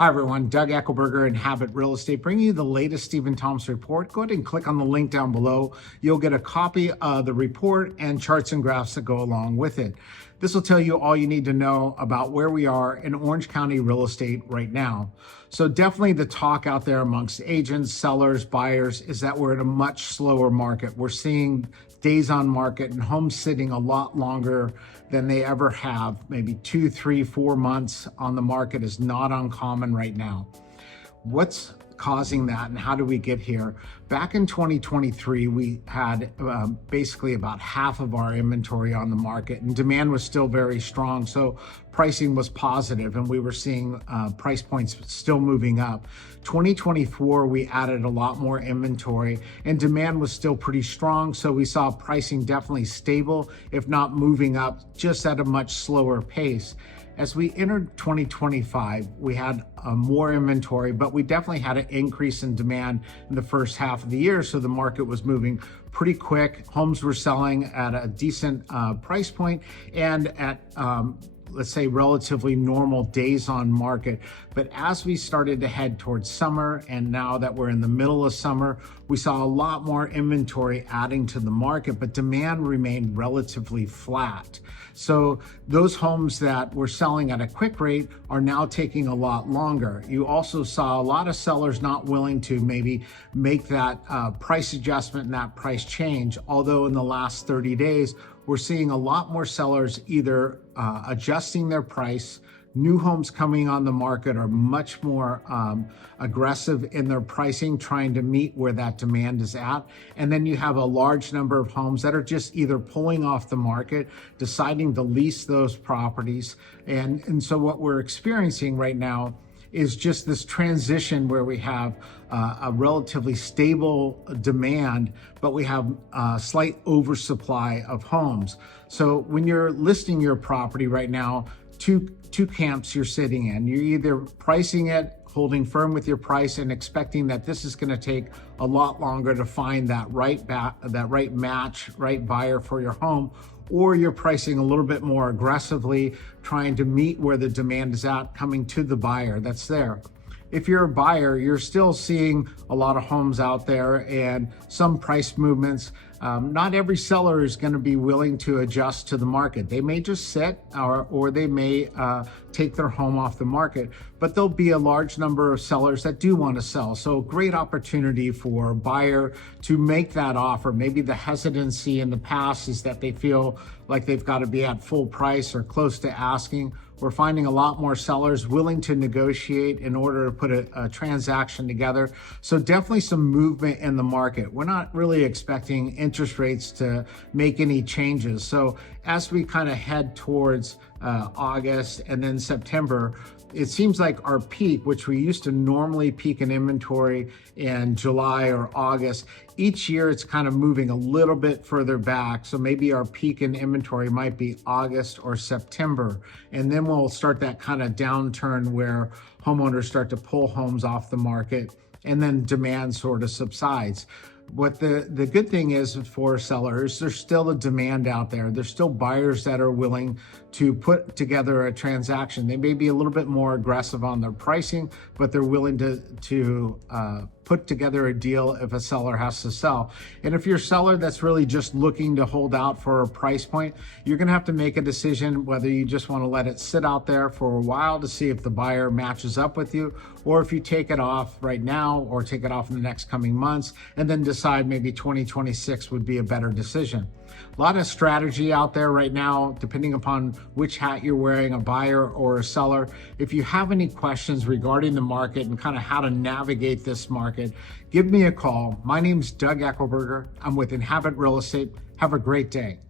Hi everyone, Doug Eckelberger and Habit Real Estate bringing you the latest Stephen Thompson report. Go ahead and click on the link down below. You'll get a copy of the report and charts and graphs that go along with it. This will tell you all you need to know about where we are in Orange County real estate right now. So definitely the talk out there amongst agents, sellers, buyers is that we're in a much slower market. We're seeing days on market and homes sitting a lot longer than they ever have. Maybe 2, 3, 4 months on the market is not uncommon right now. What's causing that and how do we get here? Back in 2023, we had basically about half of our inventory on the market and demand was still very strong. So pricing was positive and we were seeing price points still moving up. 2024, we added a lot more inventory and demand was still pretty strong. So we saw pricing definitely stable, if not moving up, just at a much slower pace. As we entered 2025, we had more inventory, but we definitely had an increase in demand in the first half of the year. So the market was moving pretty quick. Homes were selling at a decent price point and at let's say relatively normal days on market. But as we started to head towards summer, and now that we're in the middle of summer, we saw a lot more inventory adding to the market, but demand remained relatively flat. So those homes that were selling at a quick rate are now taking a lot longer. You also saw a lot of sellers not willing to maybe make that price adjustment and that price change. Although in the last 30 days, we're seeing a lot more sellers either adjusting their price. New homes coming on the market are much more aggressive in their pricing, trying to meet where that demand is at. And then you have a large number of homes that are just either pulling off the market, deciding to lease those properties. And so what we're experiencing right now is just this transition where we have a relatively stable demand, but we have a slight oversupply of homes. So when you're listing your property right now, two camps you're sitting in. You're either pricing it, holding firm with your price and expecting that this is going to take a lot longer to find that right match, right buyer for your home, or you're pricing a little bit more aggressively, trying to meet where the demand is at, coming to the buyer that's there. If you're a buyer, you're still seeing a lot of homes out there and some price movements. Not every seller is going to be willing to adjust to the market. They may just sit or they may take their home off the market, but there'll be a large number of sellers that do want to sell. So great opportunity for a buyer to make that offer. Maybe the hesitancy in the past is that they feel like they've got to be at full price or close to asking. We're finding a lot more sellers willing to negotiate in order to put a transaction together. So definitely some movement in the market. We're not really expecting interest rates to make any changes. So as we kind of head towards August and then September, it seems like our peak, which we used to normally peak in inventory in July or August, each year it's kind of moving a little bit further back. So maybe our peak in inventory might be August or September. And then we'll start that kind of downturn where homeowners start to pull homes off the market and then demand sort of subsides. What the good thing is for sellers, there's still a demand out there. There's still buyers that are willing to put together a transaction. They may be a little bit more aggressive on their pricing, but they're willing to put together a deal if a seller has to sell. And if you're a seller that's really just looking to hold out for a price point, you're gonna have to make a decision whether you just wanna let it sit out there for a while to see if the buyer matches up with you, or if you take it off right now or take it off in the next coming months and then decide maybe 2026 would be a better decision. A lot of strategy out there right now, depending upon which hat you're wearing, a buyer or a seller. If you have any questions regarding the market and kind of how to navigate this market, give me a call. My name's Doug Eckelberger. I'm with Inhabit Real Estate. Have a great day.